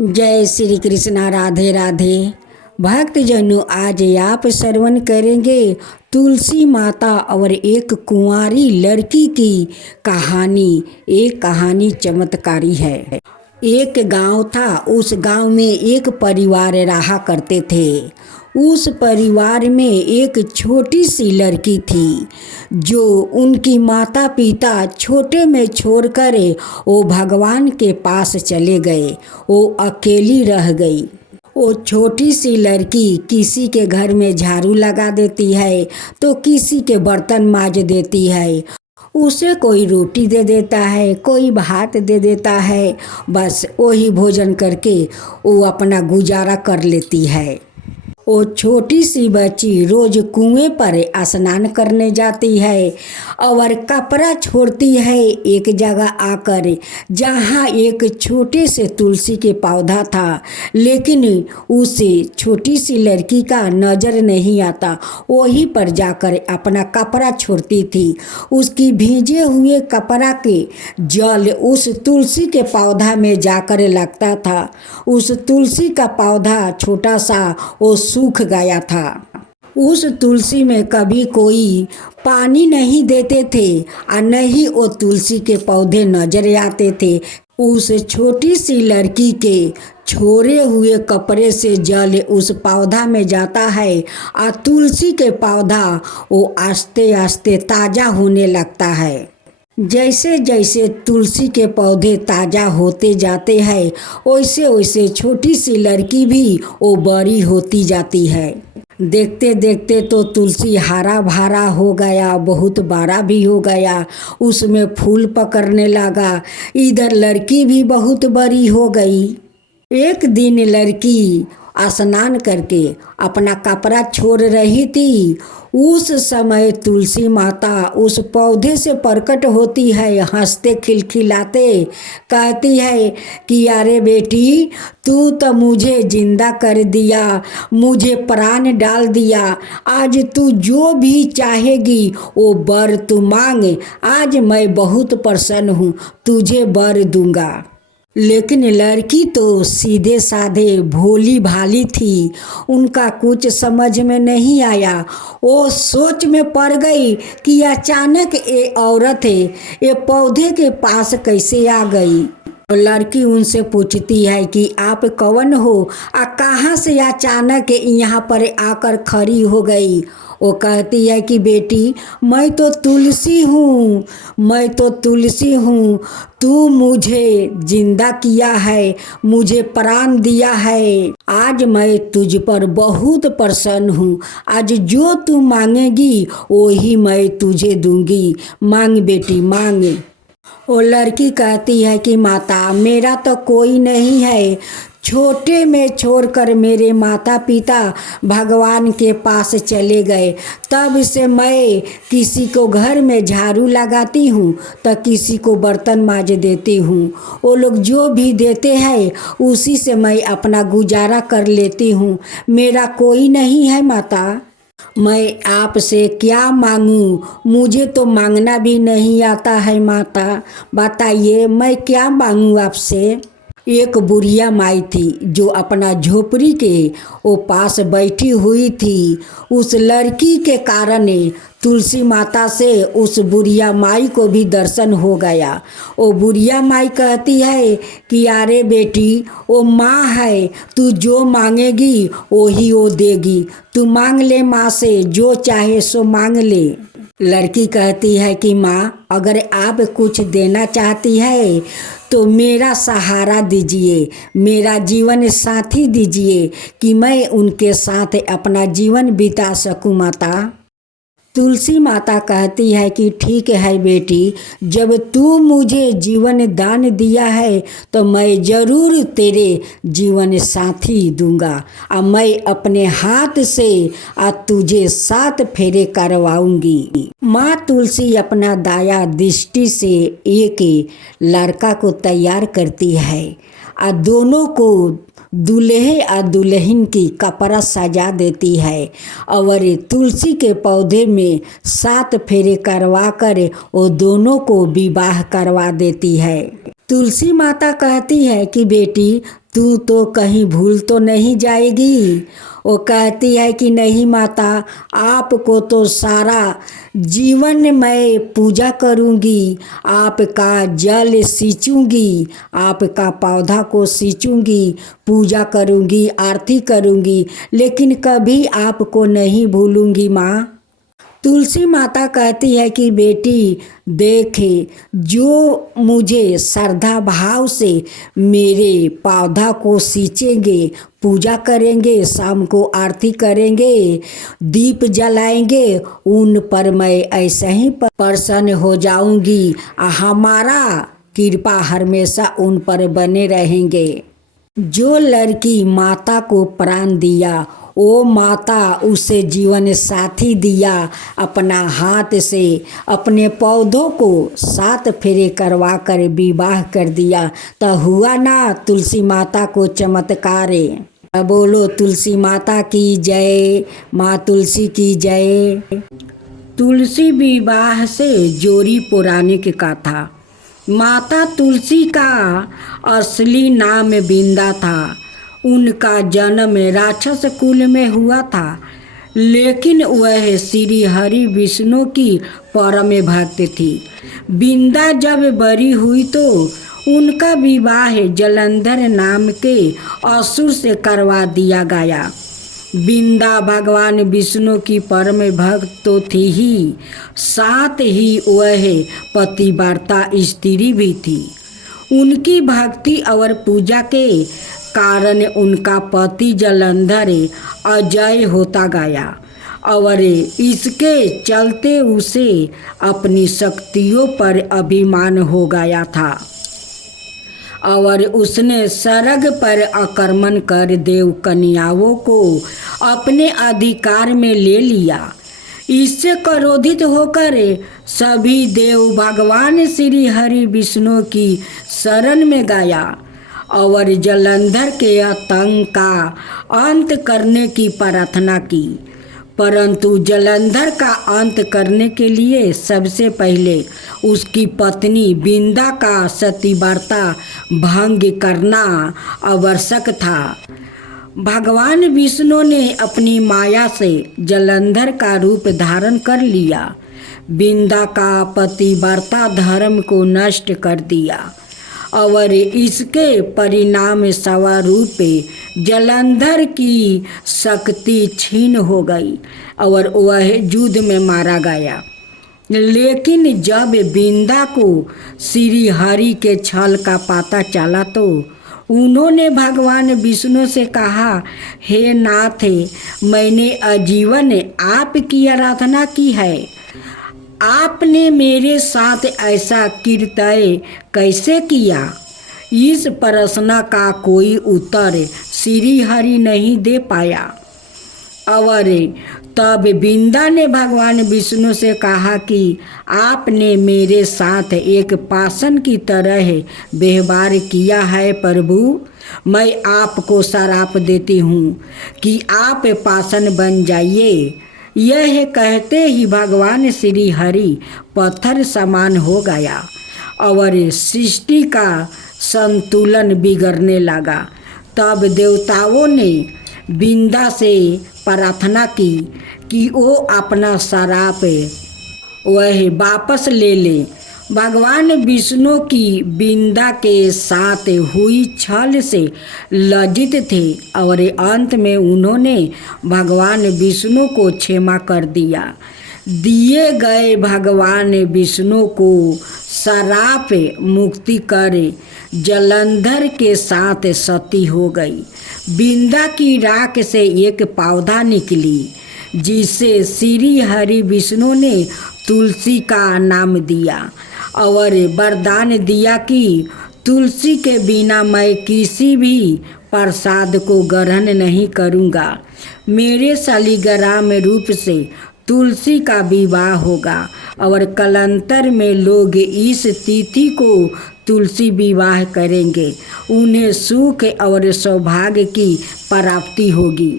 जय श्री कृष्णा। राधे राधे। भक्तजनों, आज आप श्रवण करेंगे तुलसी माता और एक कुंवारी लड़की की कहानी। एक कहानी चमत्कारी है। एक गांव था। उस गांव में एक परिवार रहा करते थे। उस परिवार में एक छोटी सी लड़की थी जो उनकी माता पिता छोटे में छोड़कर वो भगवान के पास चले गए। वो अकेली रह गई। वो छोटी सी लड़की किसी के घर में झाड़ू लगा देती है तो किसी के बर्तन मांज देती है। उसे कोई रोटी दे देता है, कोई भात दे देता है। बस वही भोजन करके वो अपना गुजारा कर लेती है। वो छोटी सी बच्ची रोज कुएं पर स्नान करने जाती है और कपड़ा छोड़ती है एक जगह आकर जहाँ एक छोटे से तुलसी के पौधा था, लेकिन उसे छोटी सी लड़की का नज़र नहीं आता। वहीं पर जाकर अपना कपड़ा छोड़ती थी। उसकी भीजे हुए कपड़ा के जल उस तुलसी के पौधा में जाकर लगता था। उस तुलसी का पौधा छोटा सा वो सूख गया था। उस तुलसी में कभी कोई पानी नहीं देते थे और न ही वो तुलसी के पौधे नजर आते थे। उस छोटी सी लड़की के छोड़े हुए कपड़े से जल उस पौधा में जाता है और तुलसी के पौधा वो आस्ते आस्ते ताज़ा होने लगता है। जैसे जैसे तुलसी के पौधे ताज़ा होते जाते हैं वैसे वैसे छोटी सी लड़की भी वो बड़ी होती जाती है। देखते देखते तो तुलसी हरा भरा हो गया, बहुत बड़ा भी हो गया। उसमें फूल पकड़ने लगा। इधर लड़की भी बहुत बड़ी हो गई। एक दिन लड़की स्नान करके अपना कपड़ा छोड़ रही थी। उस समय तुलसी माता उस पौधे से प्रकट होती है, हंसते खिलखिलाते कहती है कि अरे बेटी, तू तो मुझे जिंदा कर दिया, मुझे प्राण डाल दिया। आज तू जो भी चाहेगी वो वर तू मांग। आज मैं बहुत प्रसन्न हूँ, तुझे वर दूंगा। लेकिन लड़की तो सीधे साधे भोली भाली थी। उनका कुछ समझ में नहीं आया। वो सोच में पड़ गई कि अचानक ये औरत ये पौधे के पास कैसे आ गई। लड़की उनसे पूछती है कि आप कौन हो और कहाँ से अचानक यहाँ पर आकर खड़ी हो गई। वो कहती है कि बेटी, मैं तो तुलसी हूँ, मैं तो तुलसी हूँ। तू मुझे जिंदा किया है, मुझे प्राण दिया है। आज मैं तुझ पर बहुत प्रसन्न हूँ। आज जो तू मांगेगी वही मैं तुझे दूंगी। मांग बेटी, मांग। वो लड़की कहती है कि माता, मेरा तो कोई नहीं है। छोटे में छोड़कर मेरे माता पिता भगवान के पास चले गए। तब से मैं किसी को घर में झाड़ू लगाती हूँ तो किसी को बर्तन मांज देती हूँ। वो लोग जो भी देते हैं उसी से मैं अपना गुजारा कर लेती हूँ। मेरा कोई नहीं है माता। मैं आपसे क्या मांगूं? मुझे तो मांगना भी नहीं आता है माता। बताइए मैं क्या मांगूं आपसे। एक बुढ़िया माई थी जो अपना झोपड़ी के वो पास बैठी हुई थी। उस लड़की के कारण तुलसी माता से उस बुढ़िया माई को भी दर्शन हो गया। वो बुढ़िया माई कहती है कि अरे बेटी, वो माँ है, तू जो मांगेगी वही वो देगी। तू मांग ले माँ से, जो चाहे सो मांग ले। लड़की कहती है कि माँ, अगर आप कुछ देना चाहती है तो मेरा सहारा दीजिए, मेरा जीवन साथी दीजिए कि मैं उनके साथ अपना जीवन बिता सकूं माता। तुलसी माता कहती है कि ठीक है बेटी, जब तू मुझे जीवन दान दिया है तो मैं ज़रूर तेरे जीवन साथी दूंगा और मैं अपने हाथ से तुझे 7 फेरे करवाऊंगी। माँ तुलसी अपना दाया दृष्टि से एक लड़का को तैयार करती है और दोनों को दूल्हे और दुल्हन की कपड़ा सजा देती है और तुलसी के पौधे में 7 फेरे करवा कर वो दोनों को विवाह करवा देती है। तुलसी माता कहती है कि बेटी, तू तो कहीं भूल तो नहीं जाएगी। वो कहती है कि नहीं माता, आपको तो सारा जीवन मैं पूजा करूँगी, आपका जल सींचूँगी, आपका पौधा को सींचूँगी, पूजा करूँगी, आरती करूँगी, लेकिन कभी आपको नहीं भूलूँगी माँ। तुलसी माता कहती है कि बेटी देखे, जो मुझे श्रद्धा भाव से मेरे पौधा को सींचेंगे, पूजा करेंगे, शाम को आरती करेंगे, दीप जलाएंगे, उन पर मैं ऐसे ही प्रसन्न हो जाऊंगी। हमारा कृपा हमेशा उन पर बने रहेंगे। जो लड़की माता को प्राण दिया, वो माता उसे जीवन साथी दिया। अपना हाथ से अपने पौधों को 7 फेरे करवा कर विवाह कर दिया। तो हुआ ना तुलसी माता को चमत्कार। बोलो तुलसी माता की जय, माँ तुलसी की जय। तुलसी विवाह से जोड़ी पौराणिक कथा। माता तुलसी का असली नाम बिंदा था। उनका जन्म राक्षस कुल में हुआ था, लेकिन वह श्री हरि विष्णु की परम भक्त थी। बिंदा जब बड़ी हुई तो उनका विवाह जलंधर नाम के असुर से करवा दिया गया। बिंदा भगवान विष्णु की परम भक्त तो थी ही, साथ ही वह पतिव्रता स्त्री भी थी। उनकी भक्ति और पूजा के कारण उनका पति जलंधर अजय होता गया और इसके चलते उसे अपनी शक्तियों पर अभिमान हो गया था और उसने स्वर्ग पर आक्रमण कर देव कन्याओं को अपने अधिकार में ले लिया। इससे क्रोधित होकर सभी देव भगवान श्री हरि विष्णु की शरण में गया और जलंधर के आतंक का अंत करने की प्रार्थना की। परंतु जलंधर का अंत करने के लिए सबसे पहले उसकी पत्नी बिंदा का सतीव्रता भंग करना आवश्यक था। भगवान विष्णु ने अपनी माया से जलंधर का रूप धारण कर लिया। बिंदा का पतिव्रता धर्म को नष्ट कर दिया और इसके परिणाम स्वरूप जलंधर की शक्ति छीन हो गई और वह युद्ध में मारा गया। लेकिन जब बिंदा को श्री हरि के छल का पता चला तो उन्होंने भगवान विष्णु से कहा, हे नाथ, मैंने आजीवन आपकी आराधना की है, आपने मेरे साथ ऐसा कृत्य कैसे किया? इस प्रश्न का कोई उत्तर श्री हरि नहीं दे पाया और तब बिंदा ने भगवान विष्णु से कहा कि आपने मेरे साथ एक पाषाण की तरह व्यवहार किया है प्रभु। मैं आपको श्राप देती हूँ कि आप पाषाण बन जाइए। यह कहते ही भगवान श्री हरि पत्थर समान हो गया और सृष्टि का संतुलन बिगड़ने लगा। तब देवताओं ने बिंदा से प्रार्थना की कि वो अपना श्राप वह वापस ले ले। भगवान विष्णु की बिंदा के साथ हुई छल से लज्जित थे और अंत में उन्होंने भगवान विष्णु को क्षमा कर दिया। दिए गए भगवान विष्णु को श्राप मुक्ति कर जलंधर के साथ सती हो गई। बिंदा की राख से एक पौधा निकली जिसे श्री हरि विष्णु ने तुलसी का नाम दिया और वरदान दिया कि तुलसी के बिना मैं किसी भी प्रसाद को ग्रहण नहीं करूँगा। मेरे शालिग्राम रूप से तुलसी का विवाह होगा और कालांतर में लोग इस तिथि को तुलसी विवाह करेंगे। उन्हें सुख और सौभाग्य की प्राप्ति होगी।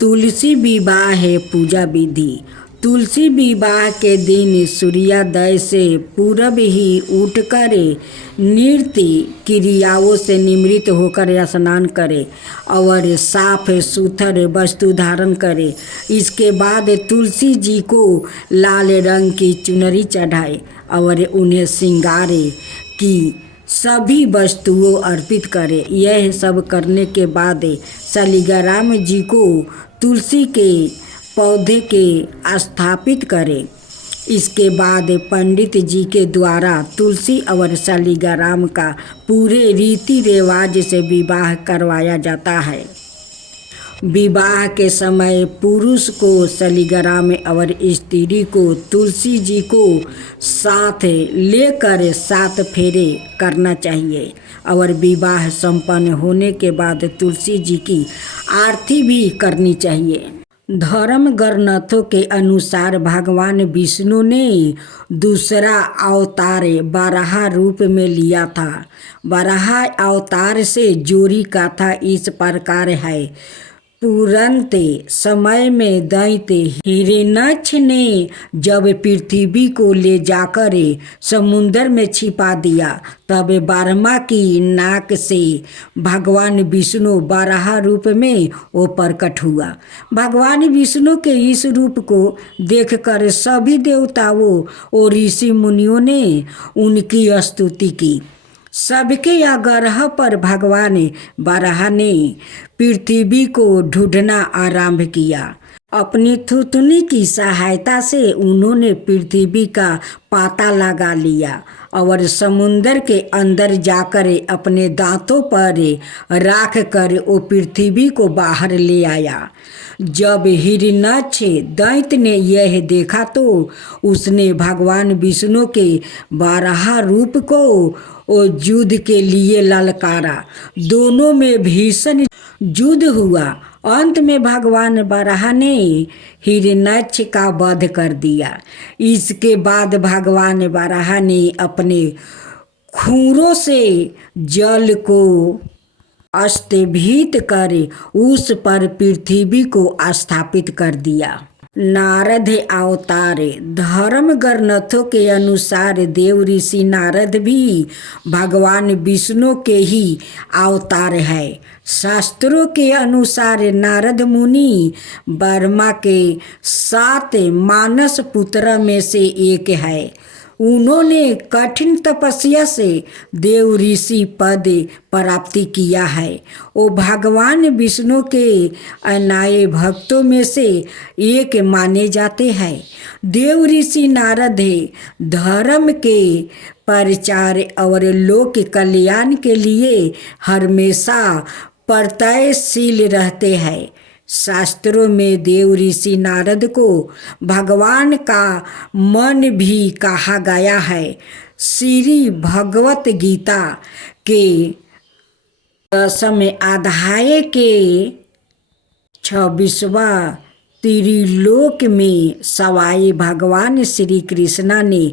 तुलसी विवाह है पूजा विधि। तुलसी विवाह के दिन सूर्योदय से पूर्व ही उठकर नृत्य क्रियाओं से निवृत्त होकर स्नान करे और साफ सुथरे वस्तु धारण करे। इसके बाद तुलसी जी को लाल रंग की चुनरी चढ़ाए और उन्हें श्रृंगारे की सभी वस्तुओं अर्पित करे। यह सब करने के बाद शालिग्राम जी को तुलसी के पौधे के स्थापित करें। इसके बाद पंडित जी के द्वारा तुलसी और शालिग्राम का पूरे रीति रिवाज से विवाह करवाया जाता है। विवाह के समय पुरुष को शालिग्राम और स्त्री को तुलसी जी को साथ लेकर 7 फेरे करना चाहिए और विवाह संपन्न होने के बाद तुलसी जी की आरती भी करनी चाहिए। धर्म ग्रंथों के अनुसार भगवान विष्णु ने दूसरा अवतार वराह रूप में लिया था। वराह अवतार से जोड़ी कथा इस प्रकार है। पुरांत समय में दैत्य हिरण्यक्ष ने जब पृथ्वी को ले जाकर समुद्र में छिपा दिया, तब ब्रह्मा की नाक से भगवान विष्णु वराह रूप में वो प्रकट हुआ। भगवान विष्णु के इस रूप को देखकर सभी देवताओं और ऋषि मुनियों ने उनकी स्तुति की। सबके आग्रह पर भगवान वराह ने पृथ्वी को ढूंढना आरंभ किया। अपनी थुथुनी की सहायता से उन्होंने पृथ्वी का पता लगा लिया और समुद्र के अंदर जाकर अपने दांतों पर राख कर वो पृथ्वी को बाहर ले आया। जब हिरण्यक्ष दैत्य ने यह देखा तो उसने भगवान विष्णु के वराह रूप को युद्ध के लिए ललकारा। दोनों में भीषण युद्ध हुआ। अंत में भगवान वराह ने हिरण्यक्ष का वध कर दिया। इसके बाद भगवान वराह ने अपने खूरों से जल को स्तंभित कर उस पर पृथ्वी को स्थापित कर दिया। नारद अवतार। धर्म ग्रंथों के अनुसार देव ऋषि नारद भी भगवान विष्णु के ही अवतार है। शास्त्रों के अनुसार नारद मुनि ब्रह्मा के 7 मानस पुत्र में से एक है। उन्होंने कठिन तपस्या से देव ऋषि पद प्राप्ति किया है। वो भगवान विष्णु के अनाए भक्तों में से एक माने जाते हैं। देव ऋषि नारद धर्म के प्रचार और लोक कल्याण के लिए हमेशा प्रत्ययशील रहते हैं। शास्त्रों में देव ऋषि नारद को भगवान का मन भी कहा गया है। श्री भगवत गीता के 10वें अध्याय के 26वां त्रिलोक में सवाई भगवान श्री कृष्णा ने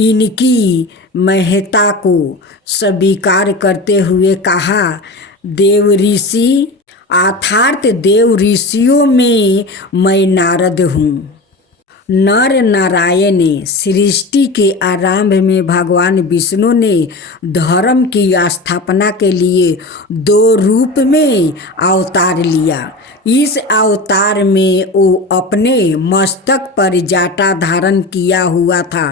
इनकी महत्ता को स्वीकार करते हुए कहा, देव ऋषि अर्थात देव ऋषियों में मैं नारद हूँ। नर नारायण सृष्टि के आरंभ में भगवान विष्णु ने धर्म की स्थापना के लिए 2 रूप में अवतार लिया। इस अवतार में वो अपने मस्तक पर जाटा धारण किया हुआ था।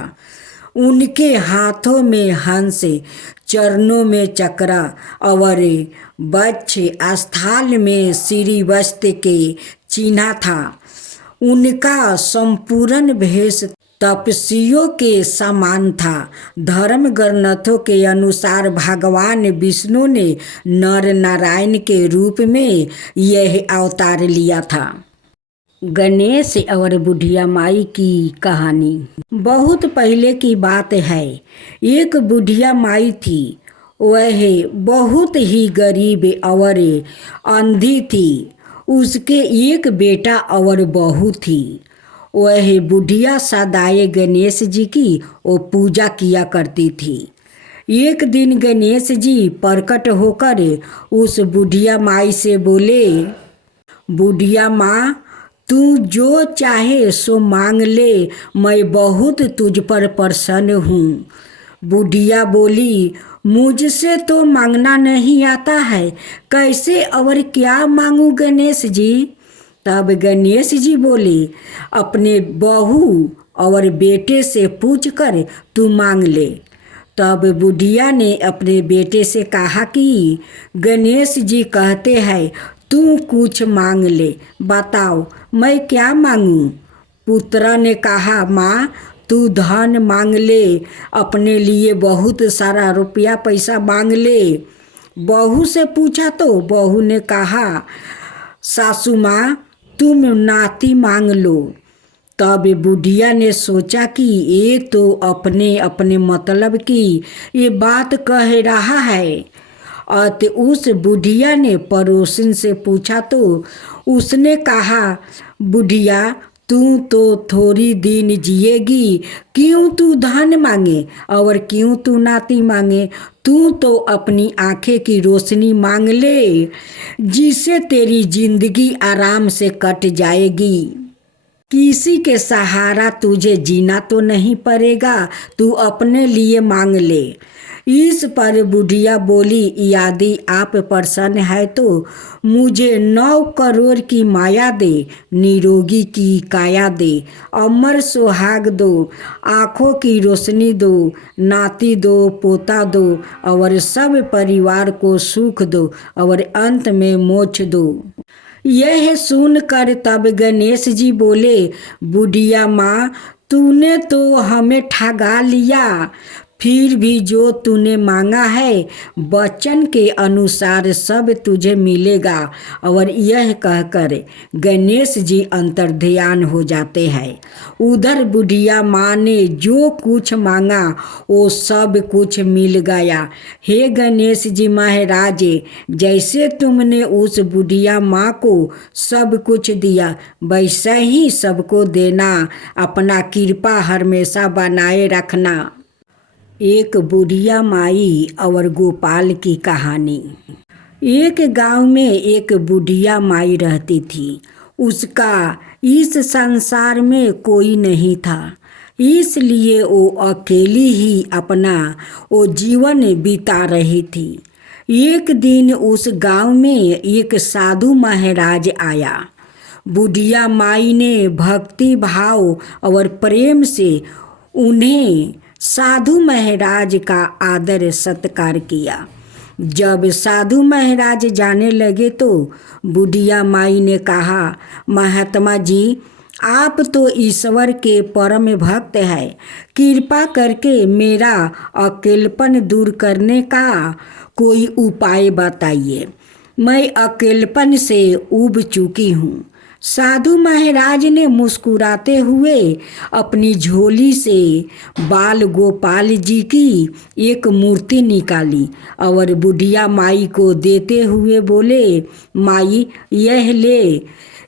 उनके हाथों में हंस, चरणों में चक्र और वक्ष स्थल में श्रीवस्त्र के चिन्ह था। उनका संपूर्ण भेष तपस्वियों के समान था। धर्म ग्रंथों के अनुसार भगवान विष्णु ने नर नारायण के रूप में यह अवतार लिया था। गणेश और बुढ़िया माई की कहानी। बहुत पहले की बात है। एक बुढ़िया माई थी। वह बहुत ही गरीब और अंधी थी। उसके एक बेटा और बहू थी। वह बुढ़िया सदाए गणेश जी की वो पूजा किया करती थी। एक दिन गणेश जी प्रकट होकर उस बुढ़िया माई से बोले, बुढ़िया माँ, तू जो चाहे सो मांग ले, मैं बहुत तुझ पर प्रसन्न हूँ। बुढ़िया बोली, मुझसे तो मांगना नहीं आता है, कैसे और क्या मांगूं गणेश जी। तब गणेश जी बोले, अपने बहू और बेटे से पूछ कर तू मांग ले। तब बुढ़िया ने अपने बेटे से कहा कि गणेश जी कहते हैं तू कुछ मांग ले, बताओ मैं क्या मांगूं। पुत्र ने कहा, माँ तू धन मांग ले, अपने लिए बहुत सारा रुपया पैसा मांग ले। बहू से पूछा तो बहू ने कहा, सासू माँ तुम नाती मांग लो। तब बुढ़िया ने सोचा कि ये तो अपने अपने मतलब की ये बात कह रहा है। और उस बुढ़िया ने पड़ोसन से पूछा तो उसने कहा, बुढ़िया तू तो थोड़ी दिन जिएगी, क्यों तू धन मांगे और क्यों तू नाती मांगे। तू तो अपनी आंखें की रोशनी मांग ले, जिससे तेरी जिंदगी आराम से कट जाएगी। किसी के सहारा तुझे जीना तो नहीं पड़ेगा, तू अपने लिए मांग ले। इस पर बुढ़िया बोली, यदि आप प्रसन्न है तो मुझे 9 करोड़ की माया दे, निरोगी की काया दे, अमर सुहाग दो, आँखों की रोशनी दो, नाती दो, पोता दो और सब परिवार को सुख दो और अंत में मोक्ष दो। यह सुनकर तब गणेश जी बोले, बुढ़िया माँ तूने तो हमें ठगा लिया, फिर भी जो तूने मांगा है वचन के अनुसार सब तुझे मिलेगा। और यह कहकर गणेश जी अंतर्ध्यान हो जाते हैं। उधर बुढ़िया माँ ने जो कुछ मांगा वो सब कुछ मिल गया। हे गणेश जी महाराज, जैसे तुमने उस बुढ़िया माँ को सब कुछ दिया वैसा ही सबको देना, अपना कृपा हमेशा बनाए रखना। एक बुढ़िया माई और गोपाल की कहानी। एक गांव में एक बुढ़िया माई रहती थी। उसका इस संसार में कोई नहीं था, इसलिए वो अकेली ही अपना वो जीवन बिता रही थी। एक दिन उस गांव में एक साधु महाराज आया। बुढ़िया माई ने भक्ति भाव और प्रेम से उन्हें साधु महाराज का आदर सत्कार किया। जब साधु महाराज जाने लगे तो बुढ़िया माई ने कहा, महात्मा जी आप तो ईश्वर के परम भक्त हैं, कृपा करके मेरा अकेलपन दूर करने का कोई उपाय बताइए, मैं अकेलपन से ऊब चुकी हूँ। साधु महाराज ने मुस्कुराते हुए अपनी झोली से बाल गोपाल जी की एक मूर्ति निकाली और बुढ़िया माई को देते हुए बोले, माई यह ले,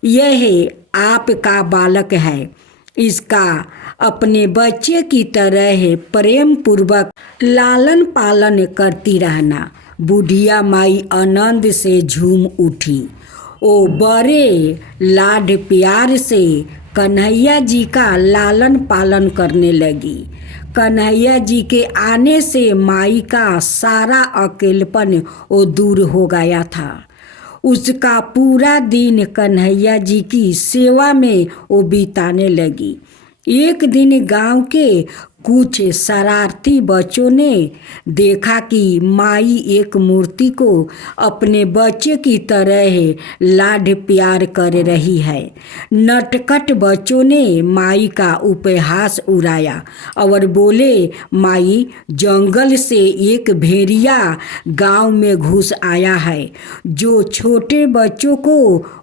यह आपका बालक है, इसका अपने बच्चे की तरह प्रेम पूर्वक लालन पालन करती रहना। बुढ़िया माई आनंद से झूम उठी। ओ बड़े लाड प्यार से कन्हैया जी का लालन पालन करने लगी। कन्हैया जी के आने से माई का सारा अकेलपन वो दूर हो गया था। उसका पूरा दिन कन्हैया जी की सेवा में वो बिताने लगी। एक दिन गांव के कुछ शरारती बच्चों ने देखा कि माई एक मूर्ति को अपने बच्चे की तरह लाड प्यार कर रही है। नटखट बच्चों ने माई का उपहास उड़ाया और बोले, माई जंगल से एक भेड़िया गांव में घुस आया है जो छोटे बच्चों को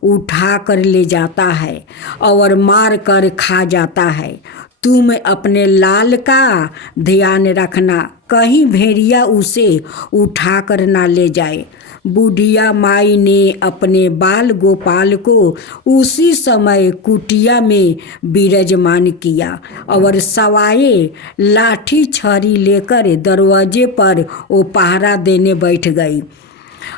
उठा कर ले जाता है और मार कर खा जाता है। तुम अपने लाल का ध्यान रखना, कहीं भेड़िया उसे उठा कर ना ले जाए। बुढ़िया माई ने अपने बाल गोपाल को उसी समय कुटिया में विराजमान किया और सवाए लाठी छड़ी लेकर दरवाजे पर वो पहरा देने बैठ गई।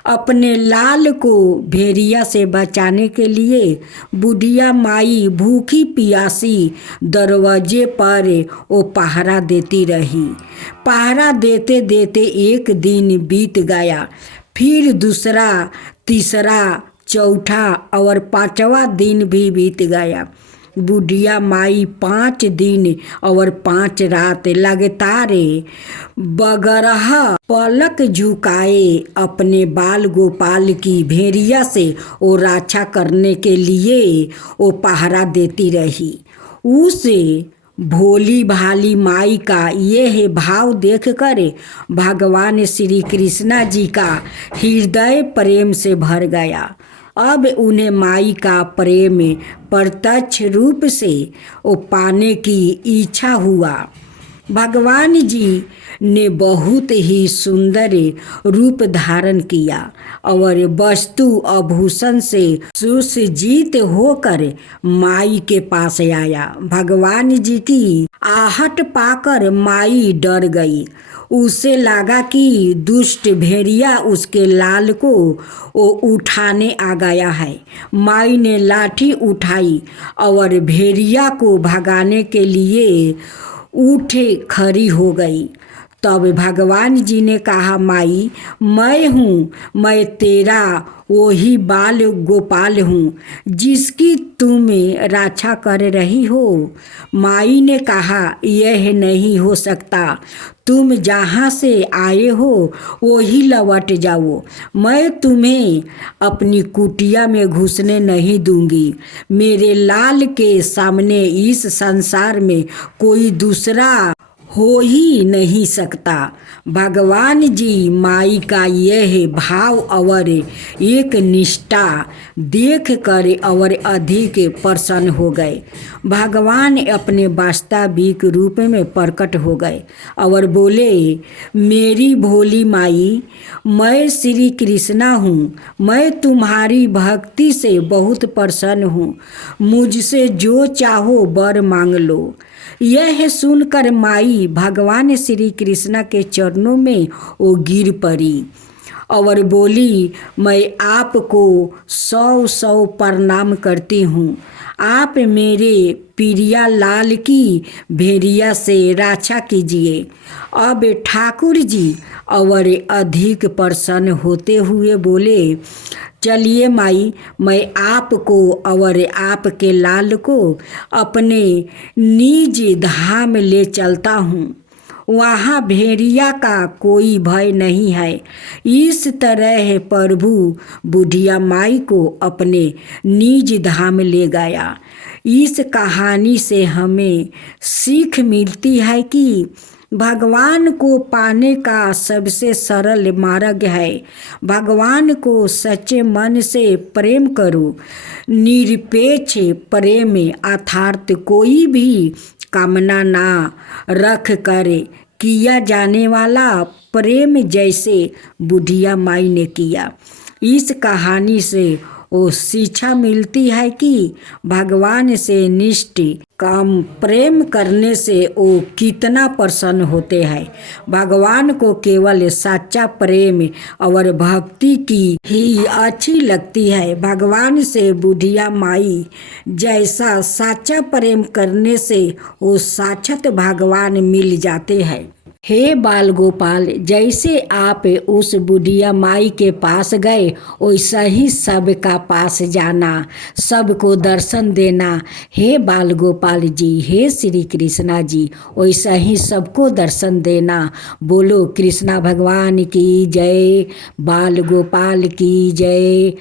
अपने लाल को भेड़िया से बचाने के लिए बुढ़िया माई भूखी प्यासी दरवाजे पर वो पहरा देती रही। पहरा देते देते एक दिन बीत गया, फिर दूसरा, तीसरा, चौथा और पांचवा दिन भी बीत गया। बुढ़िया माई 5 दिन और 5 रात लगातार बगरह पलक झुकाए अपने बाल गोपाल की भेड़िया से वो रक्षा करने के लिए वो पहरा देती रही। उस भोली भाली माई का यह भाव देखकर भगवान श्री कृष्णा जी का हृदय प्रेम से भर गया। अब उन्हें माई का प्रेम प्रत्यक्ष रूप से वो पाने की इच्छा हुआ। भगवान जी ने बहुत ही सुंदर रूप धारण किया और वस्तु आभूषण से सुसज्जित होकर माई के पास आया। भगवान जी की आहट पाकर माई डर गई। उसे लगा कि दुष्ट भेड़िया उसके लाल को वो उठाने आ गया है। माई ने लाठी उठाई और भेड़िया को भगाने के लिए उठे खड़ी हो गई। तब भगवान जी ने कहा, माई मैं हूँ, मैं तेरा वही बाल गोपाल हूँ जिसकी तुम रक्षा कर रही हो। माई ने कहा, यह नहीं हो सकता, तुम जहाँ से आए हो वही लौट जाओ। मैं तुम्हें अपनी कुटिया में घुसने नहीं दूंगी। मेरे लाल के सामने इस संसार में कोई दूसरा हो ही नहीं सकता। भगवान जी माई का यह भाव और एक निष्ठा देख कर और अधिक प्रसन्न हो गए। भगवान अपने वास्तविक रूप में प्रकट हो गए और बोले, मेरी भोली माई, मैं श्री कृष्णा हूँ। मैं तुम्हारी भक्ति से बहुत प्रसन्न हूँ। मुझसे जो चाहो वर मांग लो। यह सुनकर माई भगवान श्री कृष्णा के चरणों में वो गिर पड़ी और बोली, मैं आपको 100 प्रणाम करती हूँ। आप मेरे प्रिया लाल की भेड़िया से रक्षा कीजिए। अब ठाकुर जी और अधिक प्रसन्न होते हुए बोले, चलिए माई, मैं आपको और आपके लाल को अपने निज धाम ले चलता हूँ। वहाँ भेड़िया का कोई भय नहीं है। इस तरह प्रभु बुढ़िया माई को अपने निज धाम ले गया। इस कहानी से हमें सीख मिलती है कि भगवान को पाने का सबसे सरल मार्ग है भगवान को सच्चे मन से प्रेम करो। निरपेक्ष प्रेम अर्थात कोई भी कामना ना रख कर किया जाने वाला प्रेम जैसे बुढ़िया माई ने किया। इस कहानी से वो शिक्षा मिलती है कि भगवान से निष्ठ काम प्रेम करने से वो कितना प्रसन्न होते हैं। भगवान को केवल सच्चा प्रेम और भक्ति की ही अच्छी लगती है। भगवान से बुढ़िया माई जैसा सच्चा प्रेम करने से वो साक्षात भगवान मिल जाते हैं। हे बाल गोपाल, जैसे आप उस बुढ़िया माई के पास गए वैसा ही सबका पास जाना, सबको दर्शन देना। हे बाल गोपाल जी, हे श्री कृष्णा जी, वैसा ही सबको दर्शन देना। बोलो कृष्णा भगवान की जय, बाल गोपाल की जय।